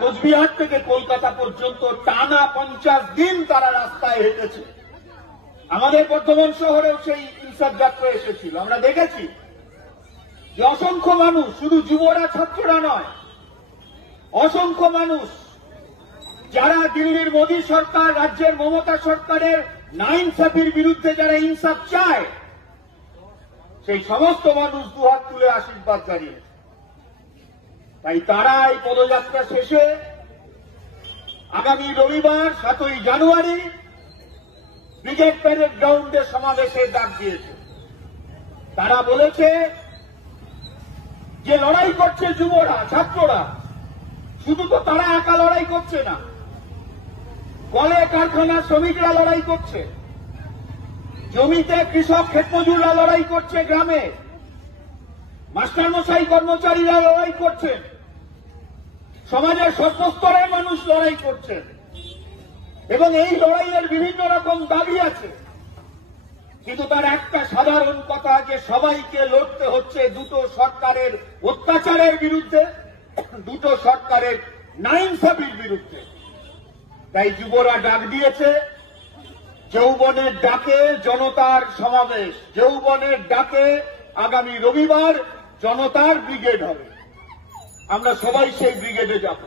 কোচবিহার থেকে কলকাতা পর্যন্ত টানা 50 দিন তারা রাস্তায় হেঁটেছে। আমাদের বর্ধমান শহরেও সেই ইনসাফ যাত্রা এসেছিল। আমরা দেখেছি যে অসংখ্য মানুষ, শুধু যুবরা ছাত্ররা নয়, অসংখ্য মানুষ যারা দিল্লির মোদী সরকার, রাজ্যের মমতা সরকারের নাইনসাফির বিরুদ্ধে যারা ইনসাফ চায়, সেই সমস্ত মানুষ দুহাত তুলে আশীর্বাদ জানিয়েছে। তাই তারা এই পদযাত্রা শেষে আগামী রবিবার 7ই জানুয়ারি ব্রিগেড প্যারেড গ্রাউন্ডে সমাবেশের ডাক দিয়েছে। তারা বলেছে যে লড়াই করছে যুবরা, ছাত্ররা, শুধু তো তারা একা লড়াই করছে না, কলে কারখানার শ্রমিকরা লড়াই করছে, জমিতে কৃষক ক্ষেতমজুররা লড়াই করছে, গ্রামে মাস্টারমশাই কর্মচারীরা লড়াই করছেন, সমাজের সর্বস্তরের মানুষ লড়াই করছেন। এবং এই লড়াইয়ের বিভিন্ন রকম দাবি আছে, কিন্তু তার একটা সাধারণ কথা যে সবাইকে লড়তে হচ্ছে দুটো সরকারের অত্যাচারের বিরুদ্ধে, দুটো সরকারের নাইনসাফির বিরুদ্ধে। তাই যুবরা ডাক দিয়েছে যৌবনের ডাকে জনতার সমাবেশ, যৌবনের ডাকে আগামী রবিবার জনতার ব্রিগেড হবে। আমরা সবাই সেই ব্রিগেডে যাব।